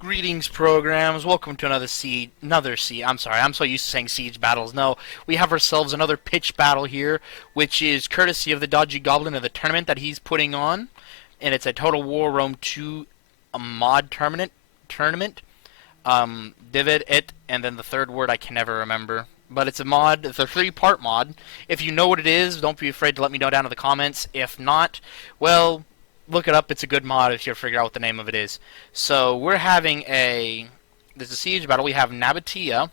Greetings, programs. Welcome to another siege. I'm sorry. I'm so used to saying siege battles. No, we have ourselves another pitch battle here, which is courtesy of the Dodgy Goblin of the tournament that he's putting on, and it's a Total War Rome 2 a mod tournament. Divid it, and then the third word I can never remember. But it's a mod. It's a three-part mod. If you know what it is, don't be afraid to let me know down in the comments. If not, well, look it up. It's a good mod if you figure out what the name of it is. So we're having there's a siege battle. We have Nabatea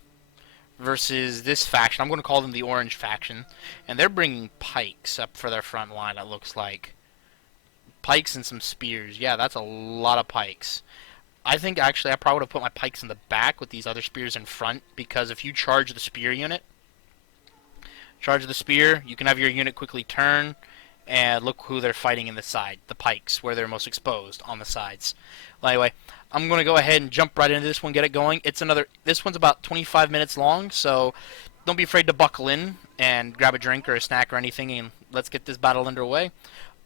versus this faction. I'm going to call them the Orange faction, and they're bringing pikes up for their front line. It looks like pikes and some spears. Yeah, that's a lot of pikes. I think actually I probably would have put my pikes in the back with these other spears in front, because if you charge the spear unit, you can have your unit quickly turn. And look who they're fighting in the side. The pikes, where they're most exposed on the sides. Well, anyway, I'm going to go ahead and jump right into this one, get it going. This one's about 25 minutes long, so don't be afraid to buckle in and grab a drink or a snack or anything, and let's get this battle underway.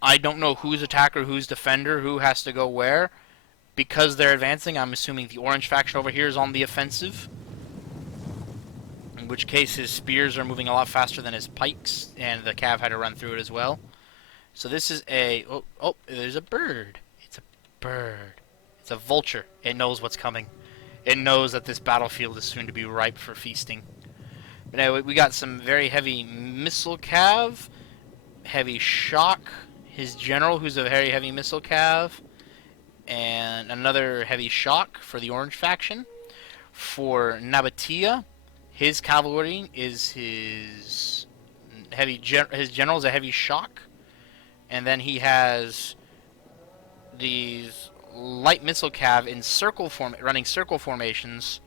I don't know who's attacker, who's defender, who has to go where. Because they're advancing, I'm assuming the Orange faction over here is on the offensive. In which case his spears are moving a lot faster than his pikes, and the cav had to run through it as well. So this is there's a bird. It's a bird. It's a vulture. It knows what's coming. It knows that this battlefield is soon to be ripe for feasting. But anyway, we got some very heavy missile cav, heavy shock, his general who's a very heavy missile cav, and another heavy shock for the Orange faction. For Nabatea, his cavalry is his general is a heavy shock. And then he has these light missile cav in running circle formations,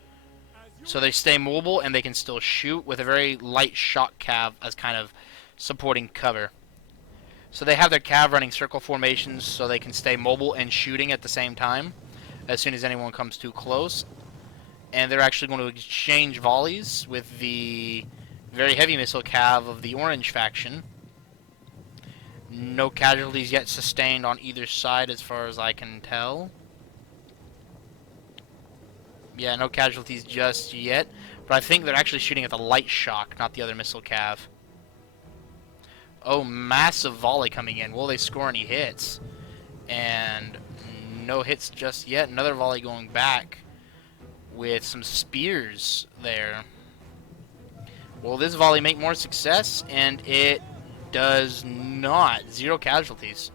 so they stay mobile and they can still shoot, with a very light shock cav as kind of supporting cover. So they have their cav running circle formations so they can stay mobile and shooting at the same time as soon as anyone comes too close. And they're actually going to exchange volleys with the very heavy missile cav of the Orange faction. No casualties yet sustained on either side as far as I can tell. Yeah, no casualties just yet. But I think they're actually shooting at the light shock, not the other missile cav. Oh, massive volley coming in. Will they score any hits? And no hits just yet. Another volley going back with some spears there. Will this volley make more success? And it does not. Zero casualties.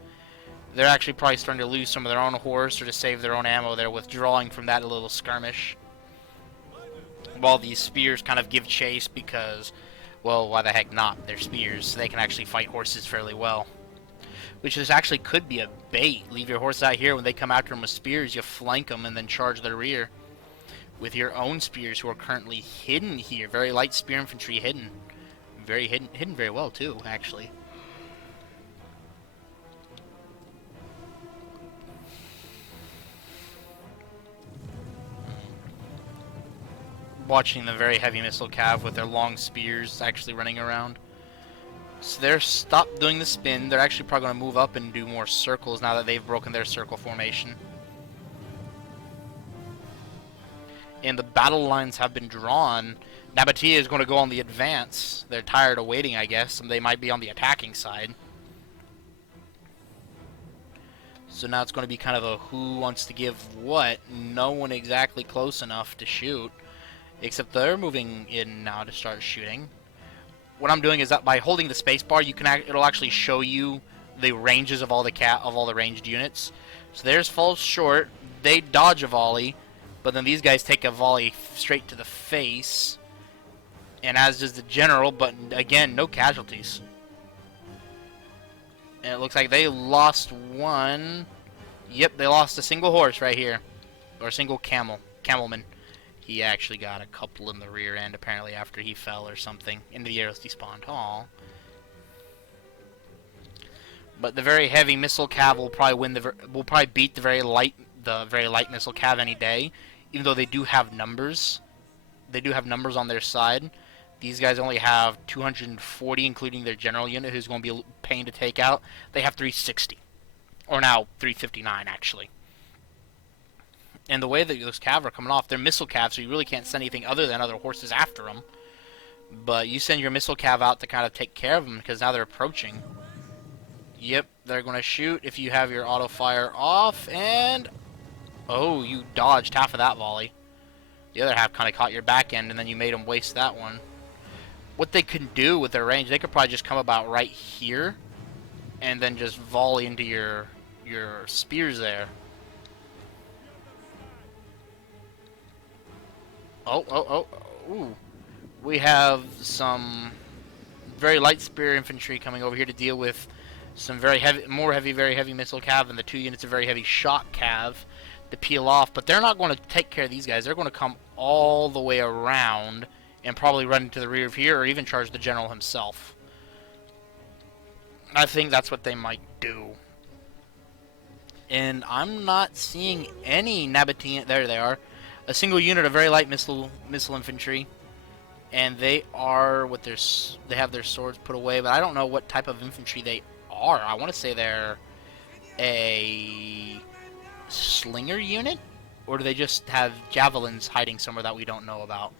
They're actually probably starting to lose some of their own horse or to save their own ammo. They're withdrawing from that little skirmish, while these spears kind of give chase because, well, why the heck not? They're spears, so they can actually fight horses fairly well. Which is actually could be a bait. Leave your horse out here. When they come after them with spears, you flank them and then charge their rear with your own spears, who are currently hidden here. Very light spear infantry hidden. Very hidden very well too, actually. Watching the very heavy missile cav with their long spears actually running around. So they're stopped doing the spin. They're actually probably going to move up and do more circles now that they've broken their circle formation. And the battle lines have been drawn. Nabatea is going to go on the advance. They're tired of waiting, I guess, and they might be on the attacking side. So now it's going to be kind of a who wants to give what. No one exactly close enough to shoot, except they're moving in now to start shooting. What I'm doing is that by holding the spacebar, it'll actually show you the ranges of all the ranged units. So theirs falls short. They dodge a volley, but then these guys take a volley straight to the face. And as does the general, but again, no casualties. And it looks like they lost one. Yep, they lost a single horse right here. Or a single camelman. He actually got a couple in the rear end, apparently, after he fell or something. Into the arrows despawned. Aw. But the very heavy missile cav will probably beat the very light missile cav any day. Even though they do have numbers. They do have numbers on their side. These guys only have 240, including their general unit, who's going to be a pain to take out. They have 360. Or now 359, actually. And the way that those cav are coming off, they're missile cav, so you really can't send anything other than other horses after them. But you send your missile cav out to kind of take care of them, because now they're approaching. Yep, they're going to shoot if you have your auto fire off, and... oh, you dodged half of that volley. The other half kind of caught your back end, and then you made them waste that one. What they can do with their range, they could probably just come about right here, and then just volley into your spears there. Ooh. We have some very light spear infantry coming over here to deal with some very heavy missile cav, and the 2 units of very heavy shot cav to peel off. But they're not going to take care of these guys. They're going to come all the way around and probably run into the rear of here, or even charge the general himself. I think that's what they might do. And I'm not seeing any Nabatean. There they are. A single unit of very light missile infantry, and they are with they have their swords put away, but I don't know what type of infantry they are. I want to say they're a slinger unit, or do they just have javelins hiding somewhere that we don't know about?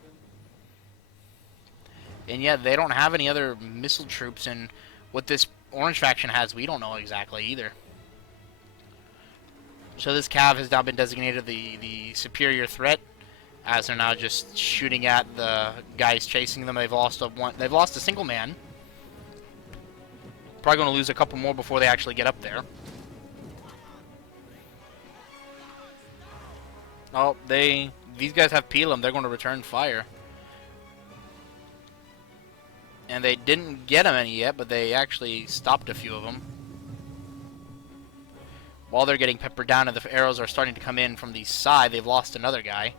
And yeah, they don't have any other missile troops, and what this orange faction has, we don't know exactly either. So this cav has now been designated the superior threat, as they're now just shooting at the guys chasing them. They've lost a single man. Probably going to lose a couple more before they actually get up there. Oh, these guys have Pelham. They're going to return fire. And they didn't get them any yet, but they actually stopped a few of them. While they're getting peppered down and the arrows are starting to come in from the side, they've lost another guy.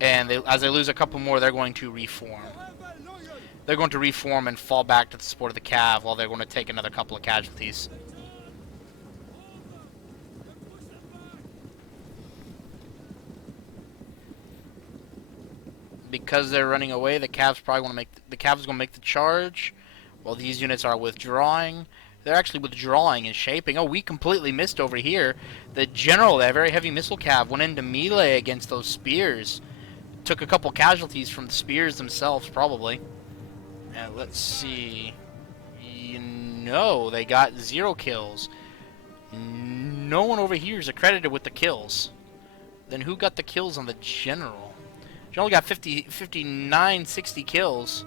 And as they lose a couple more, they're going to reform. They're going to reform and fall back to the support of the cav while they're going to take another couple of casualties. Because they're running away, the cav's probably going to make the charge, while these units are withdrawing. They're actually withdrawing and shaping. Oh, we completely missed over here. The general, that very heavy missile cav, went into melee against those spears. Took a couple casualties from the spears themselves, probably. And let's see. They got 0 kills. No one over here is accredited with the kills. Then who got the kills on the general? General got 59, 60 kills.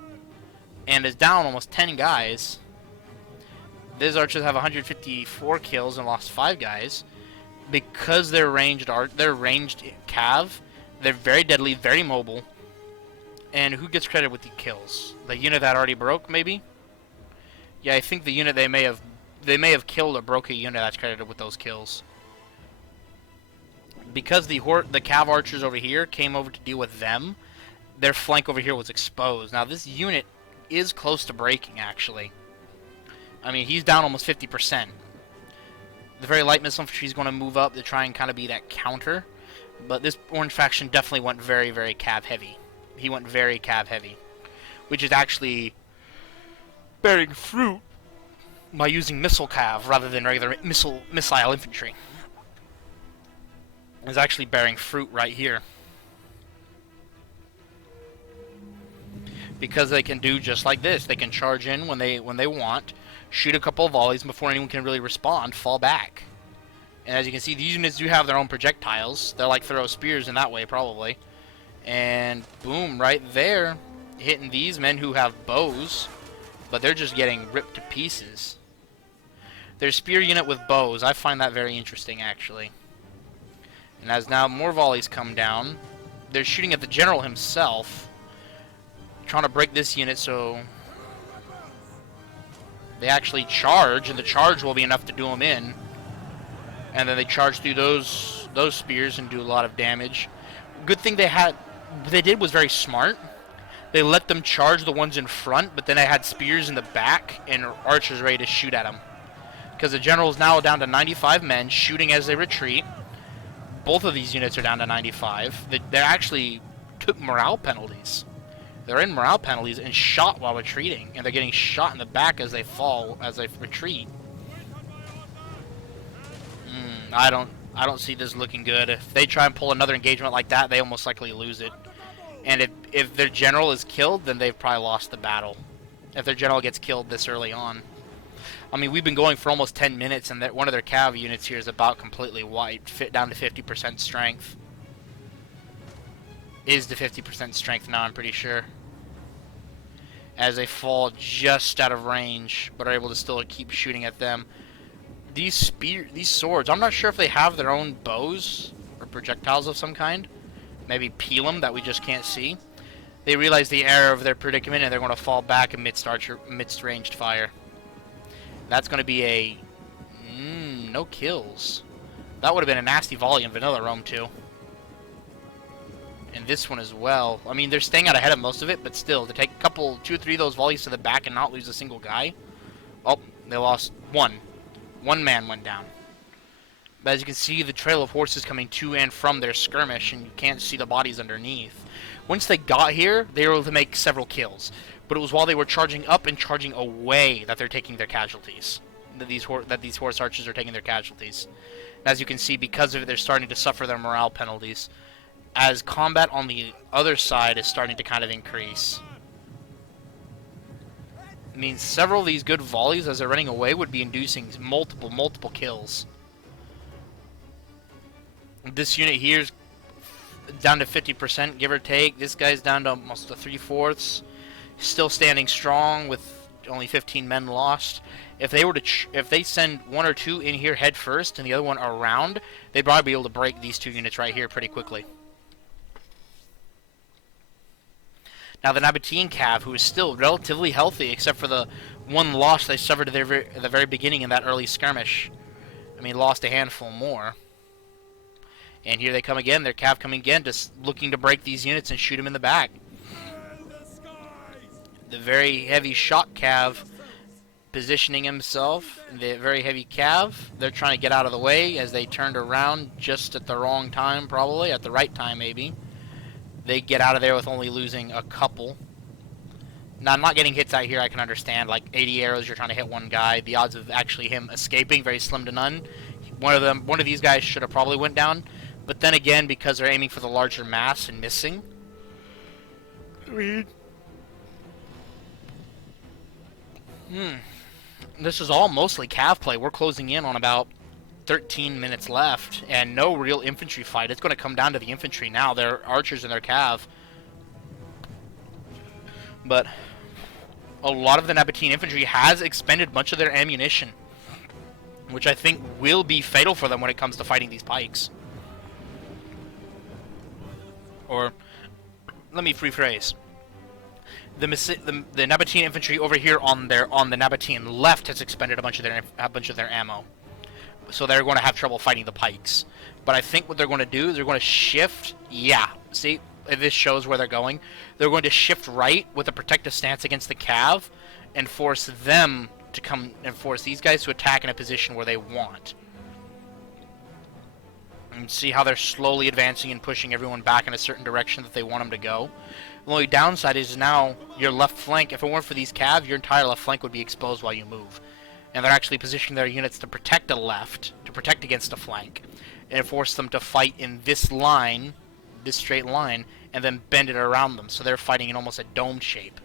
And is down almost 10 guys. These archers have 154 kills and lost 5 guys. Because they're ranged cav, they're very deadly, very mobile. And who gets credit with the kills? The unit that already broke, maybe? Yeah, I think the unit they may have killed or broke a unit that's credited with those kills. Because the cav archers over here came over to deal with them, their flank over here was exposed. Now this unit is close to breaking, actually. I mean, he's down almost 50%. The very light missile infantry is going to move up to try and kind of be that counter. But this orange faction definitely went very, very cav heavy. He went very cav heavy. Which is actually bearing fruit by using missile cav rather than regular missile infantry. It's actually bearing fruit right here. Because they can do just like this. They can charge in when they want, shoot a couple of volleys, and before anyone can really respond, fall back. And as you can see, these units do have their own projectiles. They're like throw spears in that way, probably. And boom, right there, hitting these men who have bows, but they're just getting ripped to pieces. Their spear unit with bows, I find that very interesting, actually. And as now more volleys come down, they're shooting at the general himself, trying to break this unit, so they actually charge, and the charge will be enough to do them in. And then they charge through those spears and do a lot of damage. Good thing they did was very smart. They let them charge the ones in front, but then they had spears in the back and archers ready to shoot at them. Because the general is now down to 95 men, shooting as they retreat. Both of these units are down to 95. They actually took morale penalties. They're in morale penalties and shot while retreating, and they're getting shot in the back as they fall, as they retreat. I don't see this looking good. If they try and pull another engagement like that, they almost likely lose it. And if their general is killed, then they've probably lost the battle. If their general gets killed this early on. I mean, we've been going for almost 10 minutes, and one of their cav units here is about completely wiped, fit down to 50% strength. Is to 50% strength now, I'm pretty sure. As they fall just out of range, but are able to still keep shooting at them. These swords, I'm not sure if they have their own bows or projectiles of some kind. Maybe peel them that we just can't see. They realize the error of their predicament, and they're going to fall back amidst ranged fire. That's going to be a no kills. That would have been a nasty volley in Vanilla Rome too. And this one as well. I mean, they're staying out ahead of most of it, but still, to take a couple, 2 or 3 of those volleys to the back and not lose a single guy. Oh, they lost one. One man went down. But as you can see, the trail of horses coming to and from their skirmish, and you can't see the bodies underneath. Once they got here, they were able to make several kills. But it was while they were charging up and charging away that they're taking their casualties. That these horse archers are taking their casualties. And as you can see, because of it, they're starting to suffer their morale penalties. As combat on the other side is starting to kind of increase. It means several of these good volleys as they're running away would be inducing multiple kills. This unit here is down to 50%, give or take. This guy's down to almost a 3/4. Still standing strong with only 15 men lost. If they were to, if they send 1 or 2 in here head first and the other one around, they'd probably be able to break these 2 units right here pretty quickly. Now the Nabatean Cav, who is still relatively healthy, except for the one loss they suffered at the very beginning in that early skirmish. I mean, lost a handful more. And here they come again, their Cav coming again, just looking to break these units and shoot them in the back. The very heavy shot Cav positioning himself, the very heavy Cav, they're trying to get out of the way as they turned around just at the wrong time, probably, at the right time maybe. They get out of there with only losing a couple. Now, not getting hits out here I can understand, like 80 arrows, you're trying to hit one guy, the odds of actually him escaping, very slim to none. One of these guys should have probably went down, but then again, because they're aiming for the larger mass and missing. This is all mostly Cav play. We're closing in on about 13 minutes left, and no real infantry fight. It's going to come down to the infantry now. Their archers and their Cav. But a lot of the Nabatean infantry has expended much of their ammunition, which I think will be fatal for them when it comes to fighting these pikes. Or, let me rephrase. The Nabatean infantry over here on the Nabatean left has expended a bunch of their ammo, so they're going to have trouble fighting the pikes. But I think what they're going to do is they're going to shift. Yeah, see, this shows where they're going. They're going to shift right with a protective stance against the Cav, and force them to come and force these guys to attack in a position where they want. And see how they're slowly advancing and pushing everyone back in a certain direction that they want them to go. The only downside is now your left flank, if it weren't for these Cav, your entire left flank would be exposed while you move. And they're actually positioning their units to protect a left, to protect against a flank, and force them to fight in this line, this straight line, and then bend it around them. So they're fighting in almost a dome shape.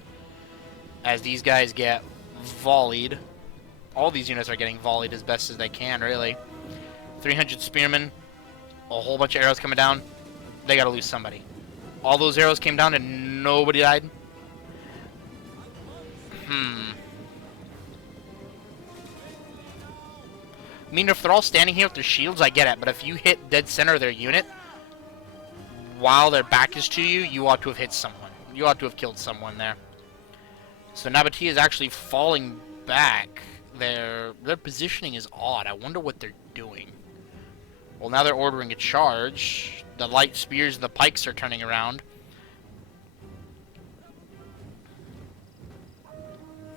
As these guys get volleyed, all these units are getting volleyed as best as they can, really. 300 spearmen, a whole bunch of arrows coming down, they gotta lose somebody. All those arrows came down and nobody died? I mean, if they're all standing here with their shields, I get it. But if you hit dead center of their unit while their back is to you, you ought to have hit someone. You ought to have killed someone there. So Nabatea is actually falling back. Their positioning is odd. I wonder what they're doing. Well, now they're ordering a charge. The light spears and the pikes are turning around.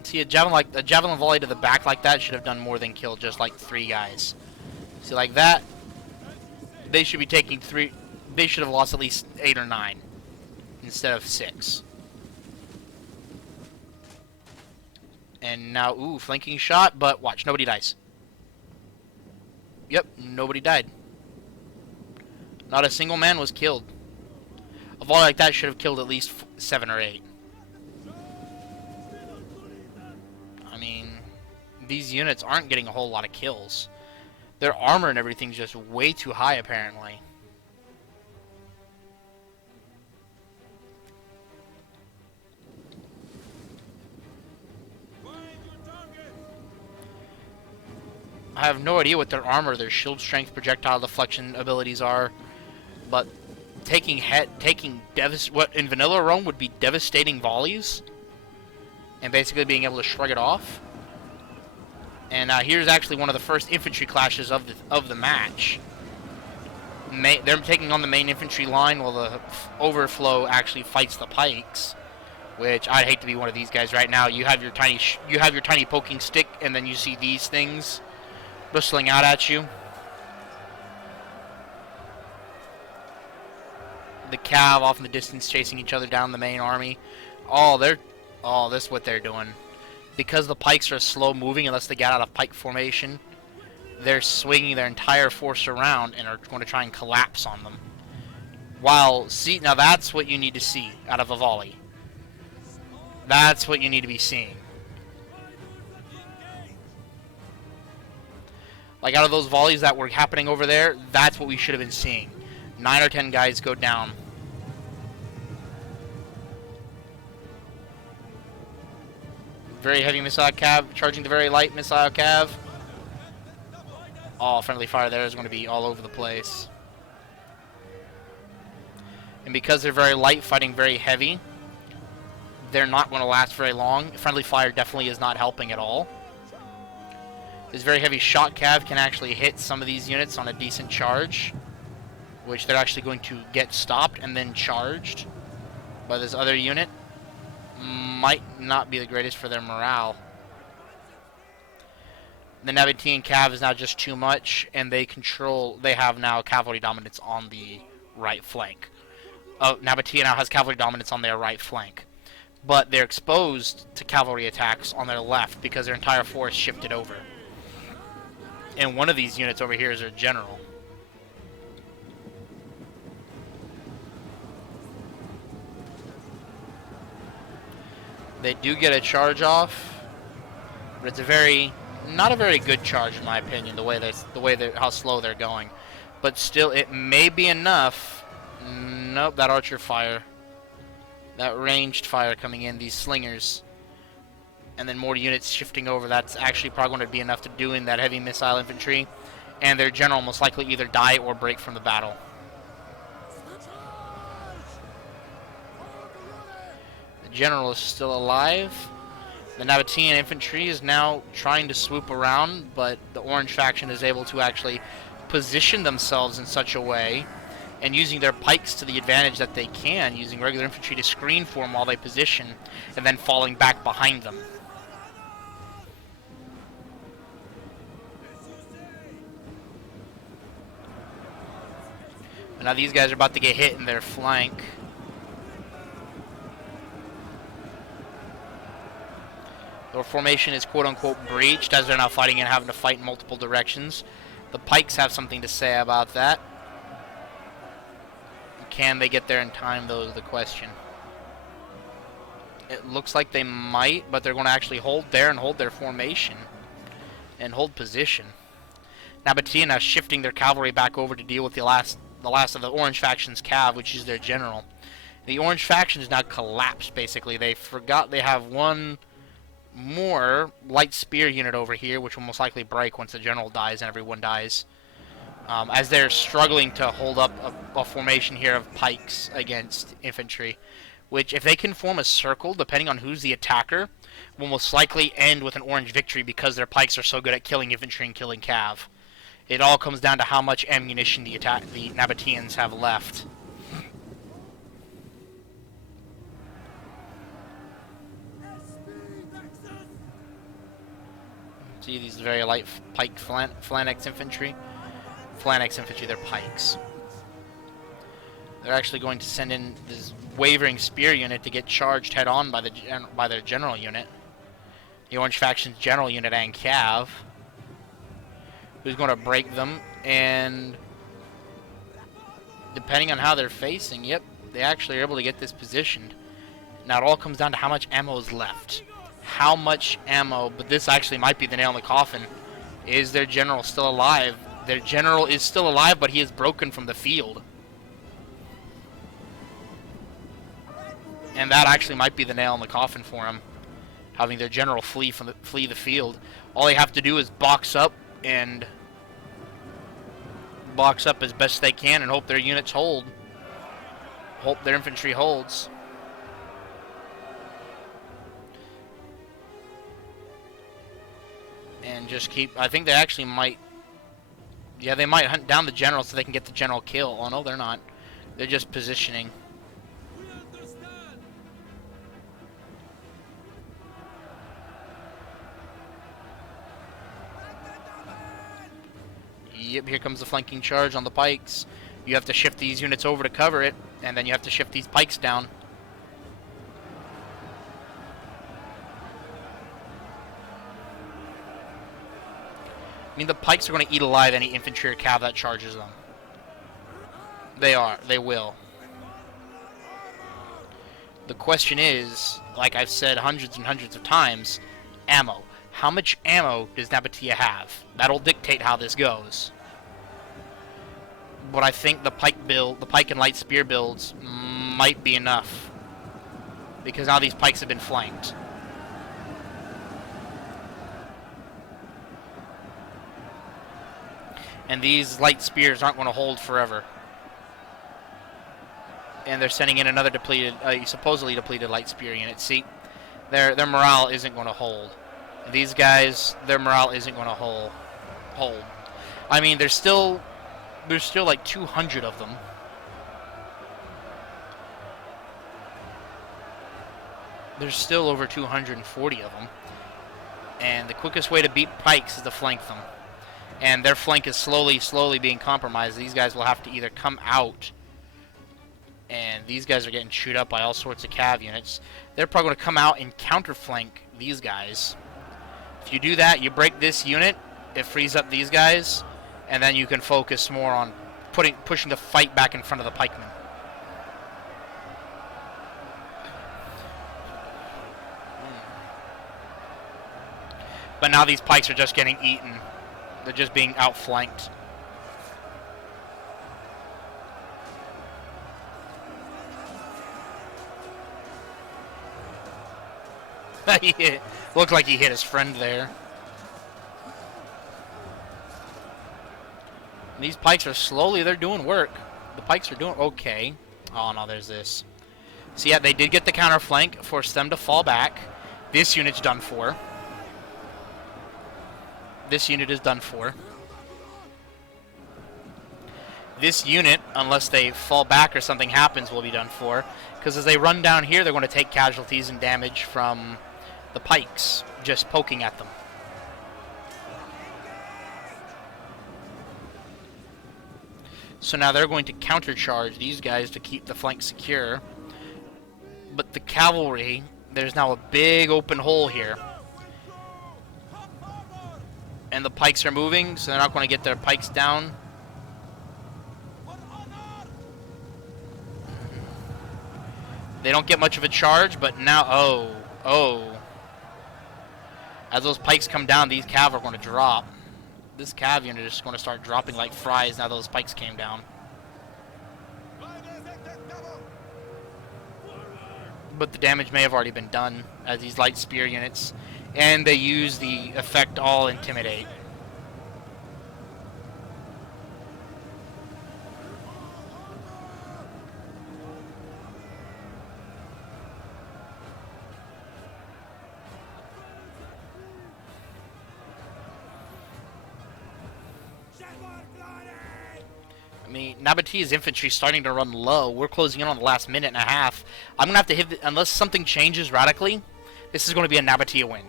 See, a javelin volley to the back like that should have done more than kill just like 3 guys. See, like that, they should be taking 3. They should have lost at least 8 or 9 instead of 6. And now, ooh, flanking shot, but watch, nobody dies. Yep, nobody died. Not a single man was killed. A volley like that should have killed at least 7 or 8. I mean, these units aren't getting a whole lot of kills. Their armor and everything's just way too high, apparently. I have no idea what their armor, their shield strength, projectile deflection abilities are, but taking what in vanilla Rome would be devastating volleys, and basically being able to shrug it off. And here's actually one of the first infantry clashes of the match. They're taking on the main infantry line while the overflow actually fights the pikes. Which I'd hate to be one of these guys right now. You have your tiny poking stick, and then you see these things bristling out at you. The cav off in the distance chasing each other down the main army. This is what they're doing. Because the pikes are slow moving unless they get out of pike formation, they're swinging their entire force around and are going to try and collapse on them. Now that's what you need to see out of a volley. That's what you need to be seeing. Like, out of those volleys that were happening over there, that's what we should have been seeing. 9 or 10 guys go down. Very heavy missile cav charging the very light missile cav. All friendly fire there is going to be all over the place. And because they're very light fighting very heavy, they're not going to last very long. Friendly fire definitely is not helping at all. This very heavy shot cav can actually hit some of these units on a decent charge, which they're actually going to get stopped and then charged by this other unit. Might not be the greatest for their morale. The Nabatean cav is now just too much, and they have now cavalry dominance on the right flank. Nabatea now has cavalry dominance on their right flank, but they're exposed to cavalry attacks on their left because their entire force shifted over. And one of these units over here is their general. They do get a charge off, but it's not a very good charge in my opinion. How slow they're going, but still, it may be enough. Nope, that archer fire, that ranged fire coming in, these slingers, and then more units shifting over. That's actually probably going to be enough to do in that heavy missile infantry, and their general most likely either die or break from the battle. General is still alive. The Nabatean infantry is now trying to swoop around, but the orange faction is able to actually position themselves in such a way, and using their pikes to the advantage that they can, using regular infantry to screen for them while they position, and then falling back behind them. And now these guys are about to get hit in their flank. Their formation is quote-unquote breached, as they're now fighting and having to fight in multiple directions. The pikes have something to say about that. Can they get there in time, though, is the question. It looks like they might, but they're going to actually hold there and hold their formation and hold position. Nabatea now shifting their cavalry back over to deal with the last of the orange faction's cav, which is their general. The orange faction is now collapsed, basically. They forgot they have one more light spear unit over here, which will most likely break once the general dies and everyone dies, as they're struggling to hold up a formation here of pikes against infantry, which, if they can form a circle, depending on who's the attacker, will most likely end with an orange victory because their pikes are so good at killing infantry and killing cav. It all comes down to how much ammunition the Nabateans have left. See these very light pike phalanx infantry? Phalanx infantry, they're pikes. They're actually going to send in this wavering spear unit to get charged head-on by their general unit. The orange faction's general unit and cav, who's going to break them, and Depending on how they're facing, yep, they actually are able to get this positioned. Now it all comes down to how much ammo is left. How much ammo, but this actually might be the nail in the coffin. Is their general still alive? Their general is still alive, but he is broken from the field. And that actually might be the nail in the coffin for him. Having their general flee the field. All they have to do is box up and box up as best they can and hope their units hold. Hope their infantry holds. And just keep... I think they actually might... Yeah, they might hunt down the general so they can get the general kill. Oh, no, they're not. They're just positioning. Yep, here comes the flanking charge on the pikes. You have to shift these units over to cover it, and then you have to shift these pikes down. I mean, the pikes are going to eat alive any infantry or cav that charges them. They are. They will. The question is, like I've said hundreds and hundreds of times, ammo. How much ammo does Nabatea have? That'll dictate how this goes. But I think the pike and light spear builds might be enough. Because now these pikes have been flanked. And these light spears aren't going to hold forever. And they're sending in another depleted, supposedly depleted light spear unit. See, their morale isn't going to hold. These guys, their morale isn't going to hold. I mean, there's still like 200 of them. There's still over 240 of them. And the quickest way to beat pikes is to flank them. And their flank is slowly being compromised. These guys will have to either come out, and these guys are getting chewed up by all sorts of cav units. They're probably going to come out and counterflank these guys. If you do that, you break this unit, it frees up these guys, and then you can focus more on pushing the fight back in front of the pikemen. But now these pikes are just getting eaten. They're just being outflanked. Looked like he hit his friend there. And these pikes are they're doing work. The pikes are doing okay. Oh no, there's this. So yeah, they did get the counter flank, forced them to fall back. This unit's done for. This unit is done for. This unit, unless they fall back or something happens, will be done for. Because as they run down here, they're going to take casualties and damage from the pikes just poking at them. So now they're going to countercharge these guys to keep the flank secure. But the cavalry, there's now a big open hole here. And the pikes are moving, so they're not going to get their pikes down. They don't get much of a charge, but now, oh. As those pikes come down, these cav are going to drop. This cav unit is going to start dropping like fries now those pikes came down. But the damage may have already been done as these light spear units. And they use the effect all intimidate. I mean, Nabatea's infantry is starting to run low. We're closing in on the last minute and a half. I'm going to have to hit... unless something changes radically, this is going to be a Nabatea win.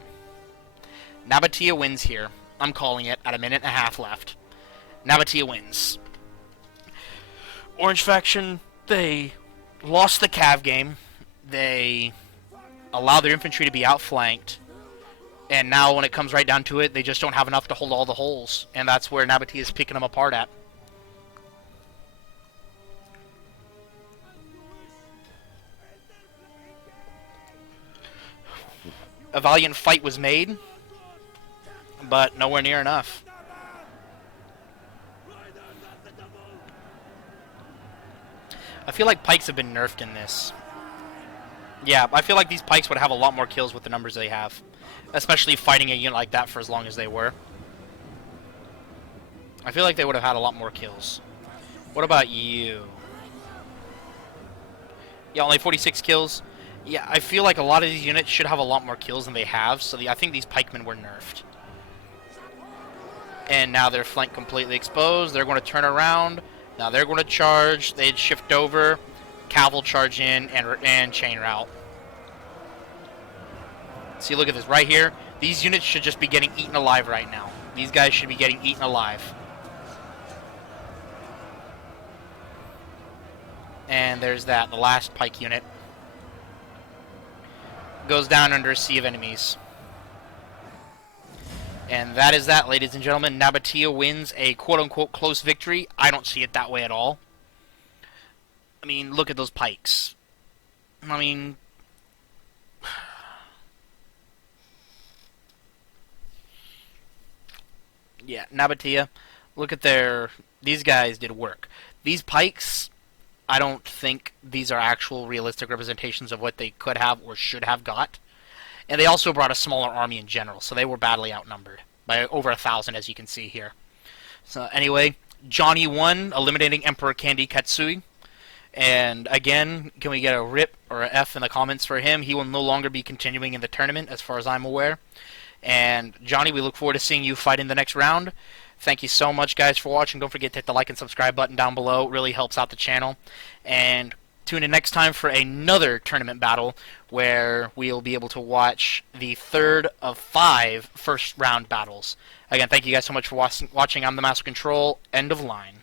Nabatea wins here. I'm calling it at a minute and a half left. Nabatea wins. Orange faction, they lost the cav game. They allowed their infantry to be outflanked. And now when it comes right down to it, they just don't have enough to hold all the holes. And that's where Nabatea is picking them apart at. a valiant fight was made, but nowhere near enough. I feel like pikes have been nerfed in this. Yeah, I feel like these pikes would have a lot more kills with the numbers they have. Especially fighting a unit like that for as long as they were. I feel like they would have had a lot more kills. What about you? Yeah, only 46 kills. Yeah, I feel like a lot of these units should have a lot more kills than they have, so I think these pikemen were nerfed. And now their flank completely exposed. They're going to turn around. Now they're going to charge. They'd shift over. Cav will charge in and chain route. See, look at this right here. These units should just be getting eaten alive right now. These guys should be getting eaten alive. And there's that, the last pike unit. Goes down under a sea of enemies. And that is that, ladies and gentlemen. Nabatea wins a quote-unquote close victory. I don't see it that way at all. I mean, look at those pikes. I mean... yeah, Nabatea. Look at their... these guys did work. These pikes, I don't think these are actual realistic representations of what they could have or should have got. And they also brought a smaller army in general, so they were badly outnumbered by over 1,000, as you can see here. So anyway, Johnny won, eliminating Emperor Candy Katsui. And again, can we get a RIP or a F in the comments for him? He will no longer be continuing in the tournament, as far as I'm aware. And Johnny, we look forward to seeing you fight in the next round. Thank you so much, guys, for watching. Don't forget to hit the like and subscribe button down below. It really helps out the channel. And tune in next time for another tournament battle where we'll be able to watch the third of 5 first round battles. Again, thank you guys so much for watching. I'm the Master Control. End of line.